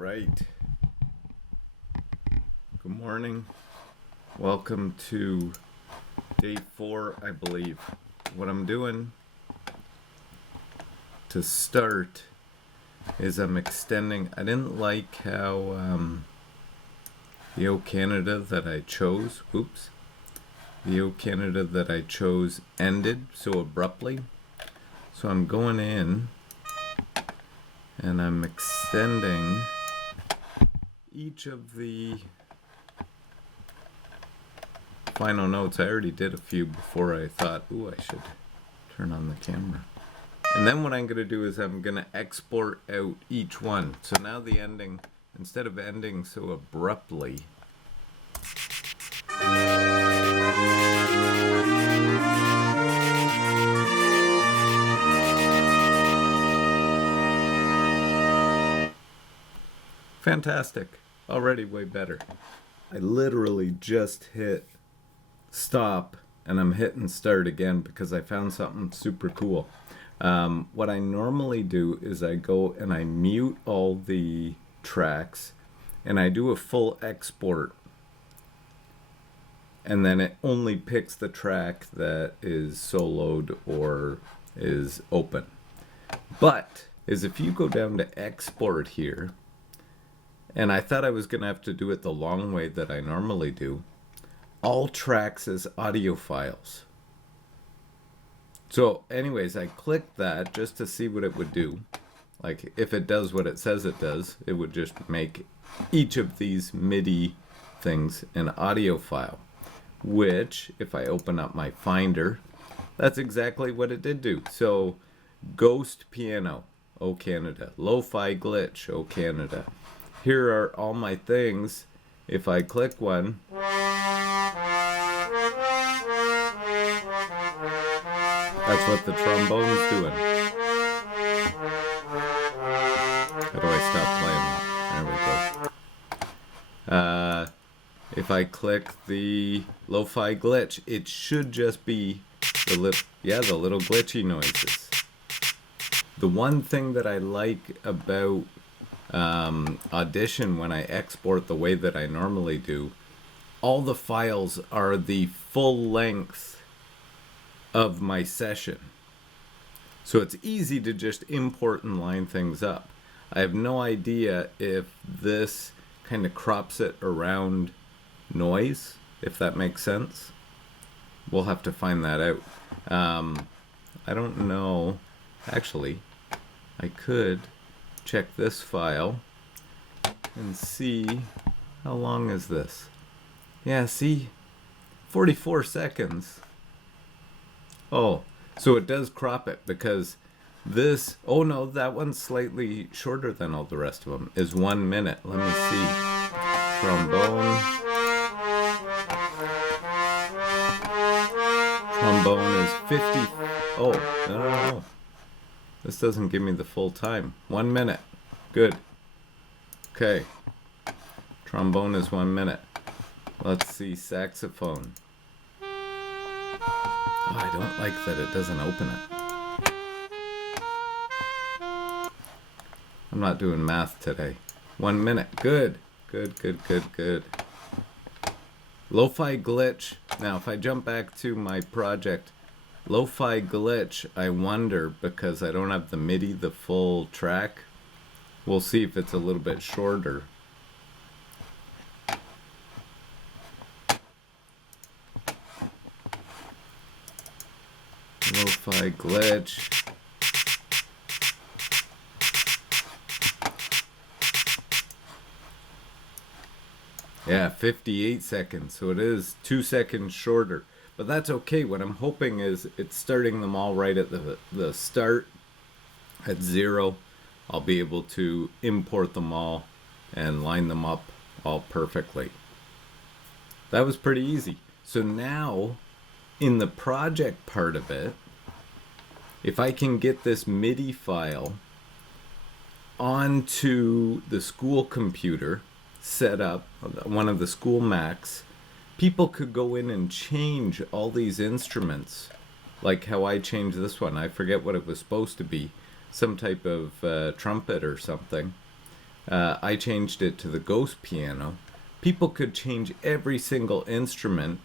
right. Good morning. Welcome to day 4, I believe. What I'm doing to start is I'm extending. I didn't like how the O Canada that I chose, the O Canada that I chose ended so abruptly. So I'm going in and I'm extending each of the final notes. I already did a few before I thought, I should turn on the camera. And then what I'm going to do is I'm going to export out each one. So now the ending, instead of ending so abruptly, fantastic. Already way better. I literally just hit stop and I'm hitting start again because I found something super cool. What I normally do is I go and I mute all the tracks and I do a full export, and then it only picks the track that is soloed or is open. But if you go down to export here, and I thought I was going to have to do it the long way that I normally do, all tracks as audio files. So anyways, I clicked that just to see what it would do. Like if it does what it says it does, it would just make each of these MIDI things an audio file. Which, if I open up my Finder, that's exactly what it did do. So, Ghost Piano, O Canada. Lo-Fi Glitch, O Canada. Here are all my things. If I click one, that's what the trombone's doing. How do I stop playing that? There we go. If I click the Lo-Fi Glitch, it should just be the little glitchy noises. The one thing that I like about Audition when I export the way that I normally do, all the files are the full length of my session. So it's easy to just import and line things up. I have no idea if this kind of crops it around noise, if that makes sense. We'll have to find that out. I don't know. Actually, I could check this file and see how long is this. Yeah, see, 44 seconds. Oh, so it does crop it because this, oh no, that one's slightly shorter than all the rest of them, is 1 minute. Let me see. Trombone is 50. Oh, no. This doesn't give me the full time. 1 minute. Good. Okay. Trombone is 1 minute. Let's see, saxophone. Oh, I don't like that it doesn't open it. I'm not doing math today. 1 minute. Good. Good. Lo-Fi Glitch. Now, if I jump back to my project, Lo-Fi Glitch, I wonder, because I don't have the MIDI, the full track. We'll see if it's a little bit shorter. Lo-Fi Glitch. Yeah, 58 seconds, so it is 2 seconds shorter. But that's okay. What I'm hoping is it's starting them all right at the start at 0. I'll be able to import them all and line them up all perfectly. That was pretty easy. So now, in the project part of it, if I can get this MIDI file onto the school computer, set up one of the school Macs, people could go in and change all these instruments, like how I changed this one. I forget what it was supposed to be, some type of trumpet or something. I changed it to the ghost piano. People could change every single instrument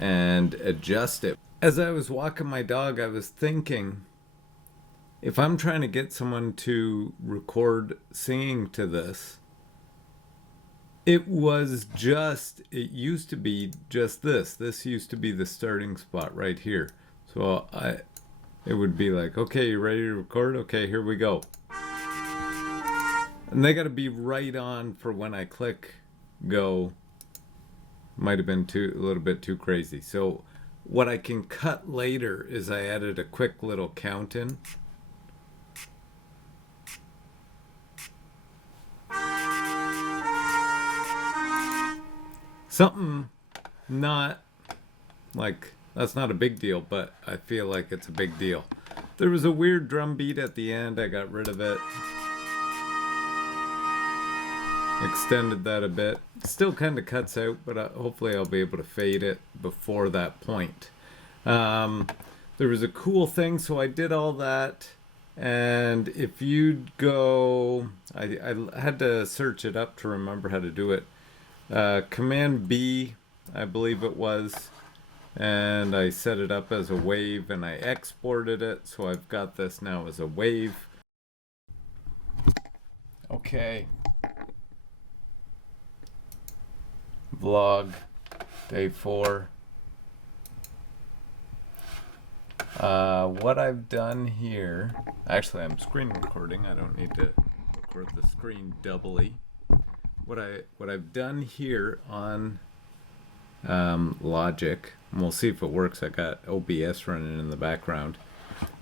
and adjust it. As I was walking my dog, I was thinking, if I'm trying to get someone to record singing to this, it used to be just this. This used to be the starting spot right here. So it would be like, okay, you ready to record? Okay, here we go. And they got to be right on for when I click go. Might have been a little bit too crazy. So what I can cut later is I added a quick little count in. Something not like, that's not a big deal, but I feel like it's a big deal. There was a weird drum beat at the end. I got rid of it. Extended that a bit. Still kind of cuts out, but hopefully I'll be able to fade it before that point. There was a cool thing, so I did all that. And if you go, I had to search it up to remember how to do it. Command B, I believe it was, and I set it up as a wave and I exported it, so I've got this now as a wave. Okay. Vlog, day 4. What I've done here, actually I'm screen recording, I don't need to record the screen doubly. What I've done here on Logic, and we'll see if it works, I got OBS running in the background,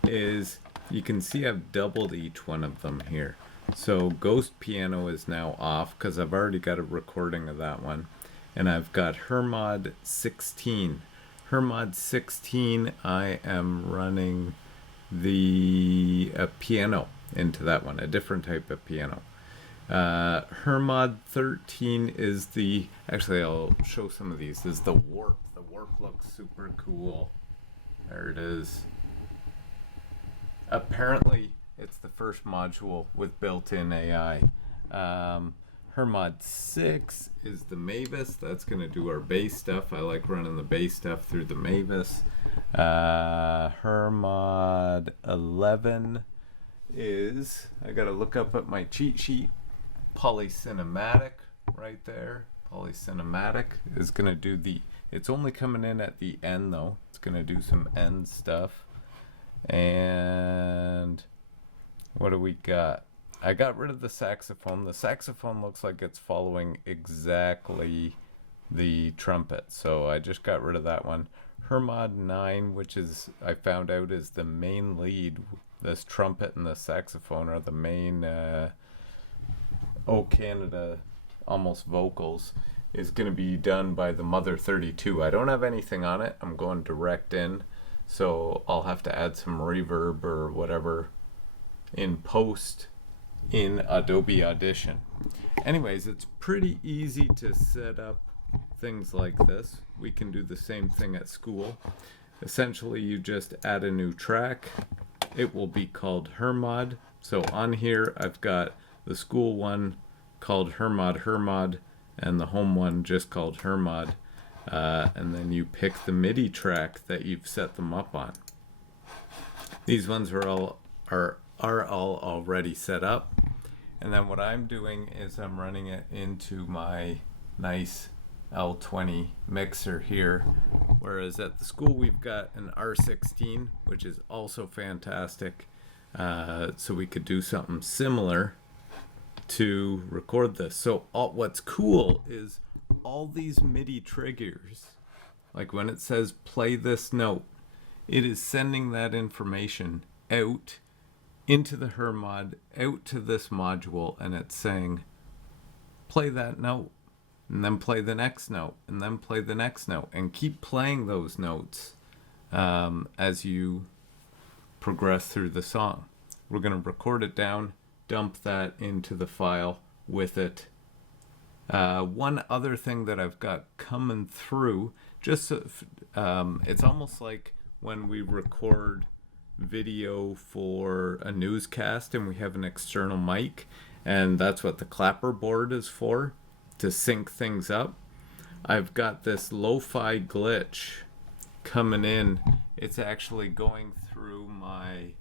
is you can see I've doubled each one of them here. So Ghost Piano is now off because I've already got a recording of that one. And I've got Hermod 16. Hermod 16, I am running the piano into that one, a different type of piano. Hermod 13 is the, actually I'll show some of these, is the warp. The warp looks super cool. There it is. Apparently it's the first module with built-in AI. Hermod 6 is the Mavis. That's going to do our bass stuff. I like running the bass stuff through the Mavis. Hermod 11 is, I got to look up at my cheat sheet, Polycinematic right there. Polycinematic is going to do the, it's only coming in at the end though. It's going to do some end stuff. And what do we got? I got rid of the saxophone. The saxophone looks like it's following exactly the trumpet, so I just got rid of that one. Hermod 9, which is, I found out, is the main lead. This trumpet and the saxophone are the main O Canada almost vocals, is going to be done by the Mother 32. I don't have anything on it. I'm going direct in, so I'll have to add some reverb or whatever in post in Adobe Audition. Anyways, it's pretty easy to set up things like this. We can do the same thing at school. Essentially, you just add a new track. It will be called Hermod. So on here, I've got the school one called Hermod, and the home one just called Hermod. And then you pick the MIDI track that you've set them up on. These ones are all already set up. And then what I'm doing is I'm running it into my nice L20 mixer here. Whereas at the school we've got an R16, which is also fantastic. So we could do something similar to record this. So what's cool is all these MIDI triggers, like when it says play this note, it is sending that information out into the Hermod, out to this module, and it's saying play that note, and then play the next note, and then play the next note, and keep playing those notes as you progress through the song. We're going to record it down, dump that into the file with it. One other thing that I've got coming through, just it's almost like when we record video for a newscast and we have an external mic, And that's what the clapper board is for, to sync things up. I've got this lo-fi glitch coming in. It's actually going through my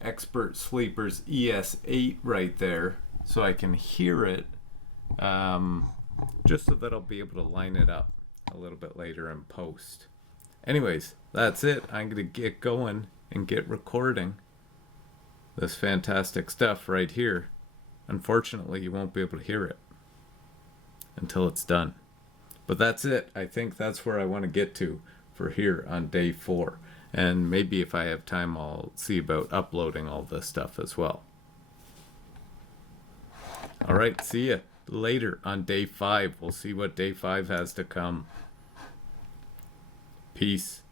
Expert Sleepers ES8 right there, so I can hear it, just so that I'll be able to line it up a little bit later in post. Anyways, that's it. I'm going to get going and get recording this fantastic stuff right here. Unfortunately, you won't be able to hear it until it's done. But that's it. I think that's where I want to get to for here on day 4. And maybe if I have time, I'll see about uploading all this stuff as well. All right, see ya later on day 5. We'll see what day 5 has to come. Peace.